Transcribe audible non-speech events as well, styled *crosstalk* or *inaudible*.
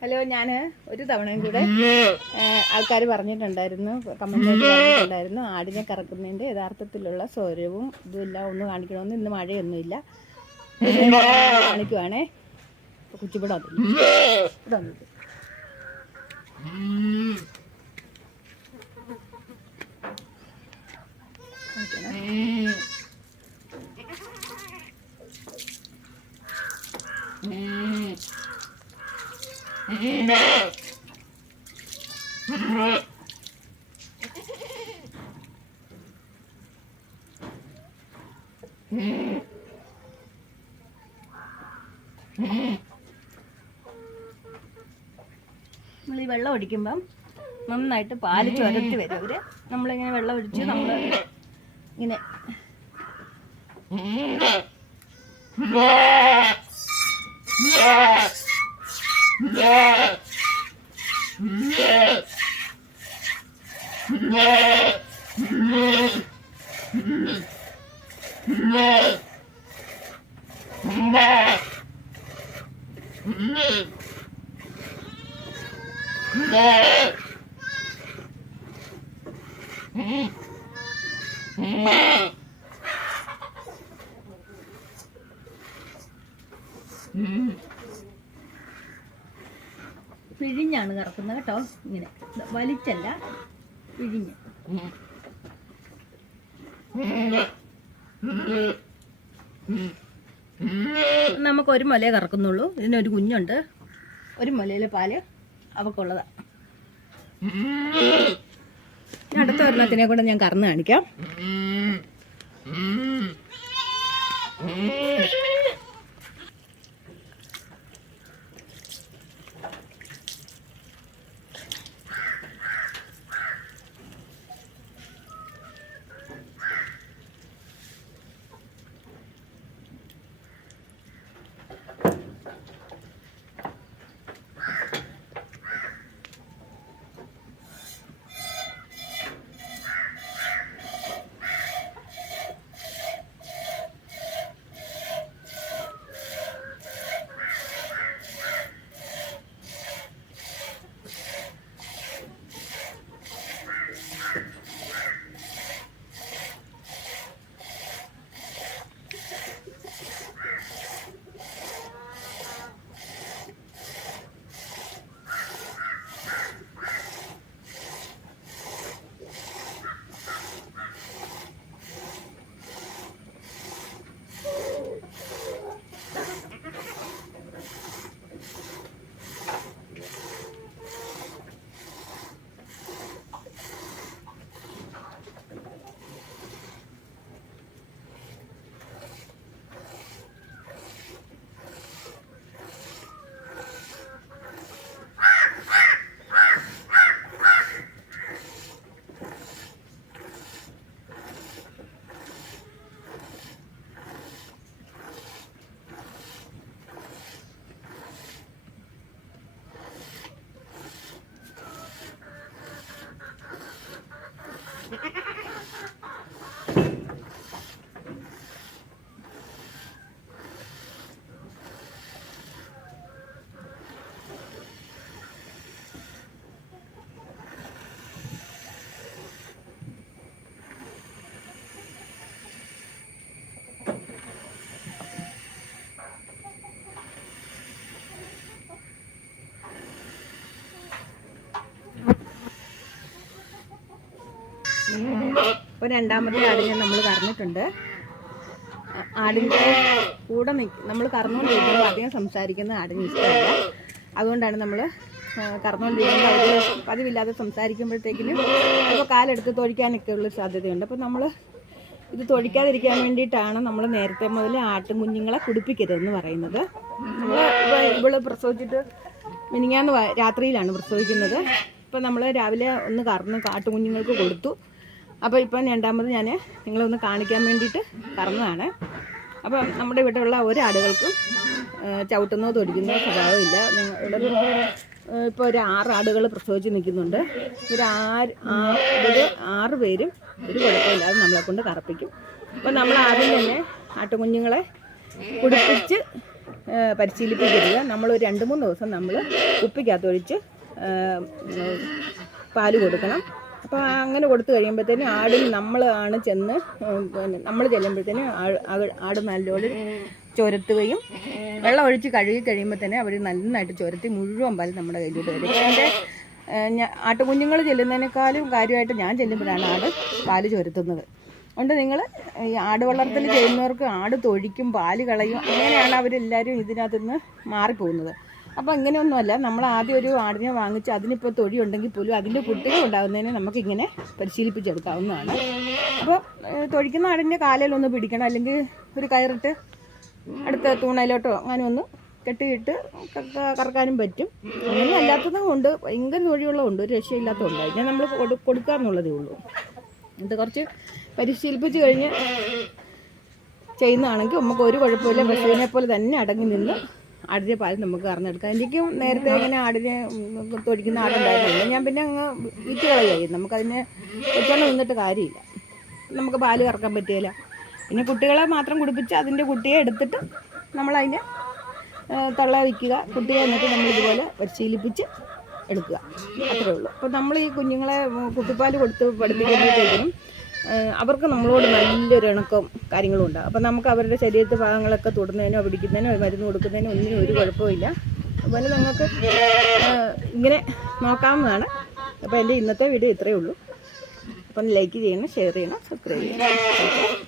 Hello ഞാൻ ഒരു തവണയും കൂടെ ആൾക്കാർ പറഞ്ഞിട്ടുണ്ടായിരുന്നു കമന്റ് പറഞ്ഞിട്ടുണ്ടായിരുന്നു ആടിനെ കറക്കുന്നതിന്റെ യഥാർത്ഥത്തിലുള്ള സ്വരവും ഇതുമെല്ലാം ഒന്ന് കാണിക്കണമെന്ന് ഇന്ന് മഴയൊന്നുമില്ല. കാണിക്കുവാണേ. കുച്ചിപ്പിട ഇവിടെ വന്നിട്ട്. നമ്മൾ ഈ വെള്ളം ഒഴിക്കുമ്പം നന്നായിട്ട് പാൽ ചുരത്തി വരും. അവർ നമ്മളിങ്ങനെ വെള്ളം ഒഴിച്ച് നമ്മൾ ഇങ്ങനെ *laughs* *laughs* *laughs* Mm-hmm. പിഴിഞ്ഞാണ് കറക്കുന്നത് കേട്ടോ. ഇങ്ങനെ. വലിച്ചല്ല പിഴിഞ്ഞ്. നമുക്ക് ഒരു മുലയെ കറക്കുന്നുള്ളൂ. ഇതിനൊരു കുഞ്ഞുണ്ട്. ഒരു മുലയിലെ പാൽ അവക്കുള്ളതാ. അടുത്ത ഒരെണ്ണത്തിനെ കൂടെ ഞാൻ കറന്ന് കാണിക്കാം. ഇപ്പോൾ രണ്ടാമത്തെ ആടിനെ നമ്മൾ കറന്നിട്ടുണ്ട്. ആടിന്റെ കൂടെ നിൽക്കും നമ്മൾ കറന്നുകൊണ്ടിരിക്കുമ്പോൾ അധികം സംസാരിക്കുന്ന ആടിന് ഇഷ്ടമല്ല. അതുകൊണ്ടാണ് നമ്മൾ കറന്നുകൊണ്ടിരിക്കുമ്പോൾ അവർ പതിവില്ലാതെ സംസാരിക്കുമ്പോഴത്തേക്കിനും ഇപ്പോൾ കാലെടുത്ത് തൊഴിക്കാനൊക്കെ ഉള്ള സാധ്യതയുണ്ട്. അപ്പോൾ നമ്മൾ ഇത് തൊഴിക്കാതിരിക്കാൻ വേണ്ടിയിട്ടാണ് നമ്മൾ നേരത്തെ മുതൽ ആട്ടും കുഞ്ഞുങ്ങളെ കുടിപ്പിക്കരുതെന്ന് പറയുന്നത്. നമ്മൾ ഇവൾ പ്രസവിച്ചിട്ട് മിനിങ്ങാന്ന് രാത്രിയിലാണ് പ്രസവിക്കുന്നത്. ഇപ്പം നമ്മൾ രാവിലെ ഒന്ന് കറന്ന് കാട്ടുകുഞ്ഞുങ്ങൾക്ക് കൊടുത്തു. അപ്പോൾ ഇപ്പം രണ്ടാമത് ഞാൻ നിങ്ങളെ ഒന്ന് കാണിക്കാൻ വേണ്ടിയിട്ട് പറഞ്ഞതാണ്. അപ്പം നമ്മുടെ ഇവിടെയുള്ള ഒരാടുകൾക്കും ചവിട്ടുന്നോ തൊടിക്കുന്നോ സ്വഭാവമില്ല നിങ്ങളുടെ ഇപ്പോൾ ഒരു ആറ് ആടുകൾ പ്രസവിച്ച് നിൽക്കുന്നുണ്ട്. ഒരു ആറ് ആറ് ആറ് പേരും ഒരു കുഴപ്പമില്ലാതെ നമ്മളെ കൊണ്ട് കറപ്പിക്കും. അപ്പം നമ്മൾ ആദ്യം തന്നെ ആട്ടുകുഞ്ഞുങ്ങളെ കുടിപ്പിച്ച് പരിശീലിപ്പിക്കരുത് നമ്മൾ ഒരു രണ്ട് മൂന്ന് ദിവസം നമ്മൾ ഉപ്പിക്കകത്തൊഴിച്ച് പാൽ കൊടുക്കണം. അപ്പോൾ അങ്ങനെ കൊടുത്തു കഴിയുമ്പോഴത്തേനും ആടിന് നമ്മൾ ആണ് ചെന്ന് നമ്മൾ ചെല്ലുമ്പോഴത്തേനും ആട് നല്ലോണം ചുരത്തുകയും വെള്ളം ഒഴിച്ച് കഴുകി കഴിയുമ്പോൾ തന്നെ അവർ നന്നായിട്ട് ചുരത്തി മുഴുവൻ പാൽ നമ്മുടെ കയ്യിലോട്ട് വരും. എന്റെ ആട്ടുകുഞ്ഞുങ്ങൾ ചെല്ലുന്നതിനേക്കാളും കാര്യമായിട്ട് ഞാൻ ചെല്ലുമ്പോഴാണ് ആട് പാൽ ചുരത്തുന്നത്. അതുകൊണ്ട് നിങ്ങൾ ഈ ആട് വളർത്തൽ ചെയ്യുന്നവർക്ക് ആട് തൊഴിക്കും പാൽ കളയും അങ്ങനെയാണ് അവരെല്ലാവരും ഇതിനകത്തുനിന്ന് മാറിപ്പോകുന്നത്. അപ്പോൾ ഇങ്ങനെയൊന്നുമല്ല നമ്മൾ ആദ്യം ഒരു ആടിനെ വാങ്ങിച്ച് അതിനിപ്പോൾ തൊഴിയുണ്ടെങ്കിൽ പോലും അതിന്റെ കുട്ടികൾ ഉണ്ടാകുന്നതിനെ നമുക്കിങ്ങനെ പരിശീലിപ്പിച്ചെടുക്കാവുന്നതാണ്. അപ്പോൾ തൊഴിക്കുന്ന ആടിന്റെ കാലയിലൊന്ന് പിടിക്കണം. അല്ലെങ്കിൽ ഒരു കയറിട്ട് അടുത്ത തൂണയിലോട്ടോ അങ്ങനെ ഒന്ന് കെട്ടിയിട്ട് കറക്കാനും പറ്റും. അങ്ങനെ അല്ലാത്തതും ഉണ്ട്. ഭയങ്കര തൊഴിയുള്ളതുണ്ട് ഒരു രക്ഷയില്ലാത്തതുണ്ട്. അതിനെ നമ്മൾ കൊടുക്കുക എന്നുള്ളതേ ഉള്ളൂ. ഇത് കുറച്ച് പരിശീലിപ്പിച്ച് കഴിഞ്ഞ് ചെയ്യുന്നതാണെങ്കിൽ നമുക്ക് ഒരു കുഴപ്പമില്ല. പശുവിനെ പോലെ തന്നെ അടങ്ങി നിന്ന് ആടിന്റെ പാൽ നമുക്ക് അറിഞ്ഞെടുക്കാം എനിക്കും നേരത്തെ ഇങ്ങനെ ആടിനെ തൊഴിക്കുന്ന ആടുണ്ടായിരുന്നു ഞാൻ പിന്നെ അങ്ങ് വിറ്റ് കളയായി നമുക്കതിനെ വെച്ചോണ്ട് നിന്നിട്ട് കാര്യമില്ല. നമുക്ക് പാൽ കറക്കാൻ പറ്റുകയില്ല പിന്നെ കുട്ടികളെ മാത്രം കുടിപ്പിച്ച് അതിന്റെ കുട്ടിയെ എടുത്തിട്ട് നമ്മളതിന്റെ തള്ള വയ്ക്കുക കുട്ടിയെ എന്നിട്ട് നമ്മൾ ഇതുപോലെ പരിശീലിപ്പിച്ച് എടുക്കുക. അത്രേ ഉള്ളൂ. അപ്പോൾ നമ്മൾ ഈ കുഞ്ഞുങ്ങളെ കുട്ടിപ്പാൽ കൊടുത്ത് പഠിപ്പിക്കുമ്പോഴത്തേക്കും അവർക്ക് നമ്മളോട് നല്ലൊരു ഇണക്കം കാര്യങ്ങളും ഉണ്ട് അപ്പോൾ നമുക്ക് അവരുടെ ശരീരത്തെ ഭാഗങ്ങളൊക്കെ തൊടുന്നതിനോ പിടിക്കുന്നതിനോ മരുന്ന് കൊടുക്കുന്നതിനോ ഒന്നിനും ഒരു കുഴപ്പമില്ല അതുപോലെ നിങ്ങൾക്ക് ഇങ്ങനെ നോക്കാവുന്നതാണ്. അപ്പോൾ എന്റെ ഇന്നത്തെ വീഡിയോ ഇത്രയേ ഉള്ളൂ. അപ്പം ലൈക്ക് ചെയ്യണം ഷെയർ ചെയ്യണം സബ്സ്ക്രൈബ് ചെയ്യണം.